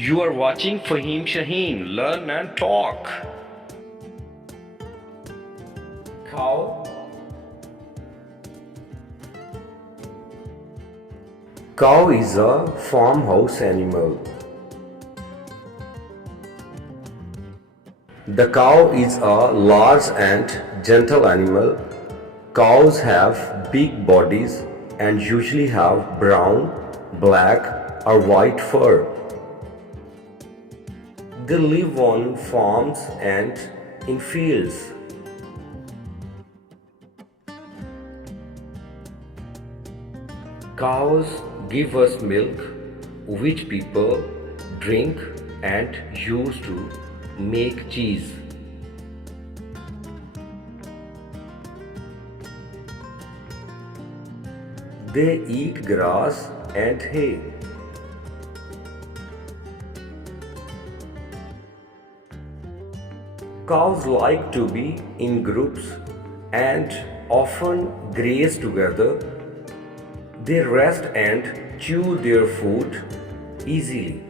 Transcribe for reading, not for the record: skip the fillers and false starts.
You are watching Faheem Shaheen. Learn and talk. Cow. Cow is a farmhouse animal. The cow is a large and gentle animal. Cows have big bodies and usually have brown, black, or white fur. They live on farms and in fields. Cows give us milk, which people drink and use to make cheese. They eat grass and hay. Cows like to be in groups and often graze together. They rest and chew their food easily.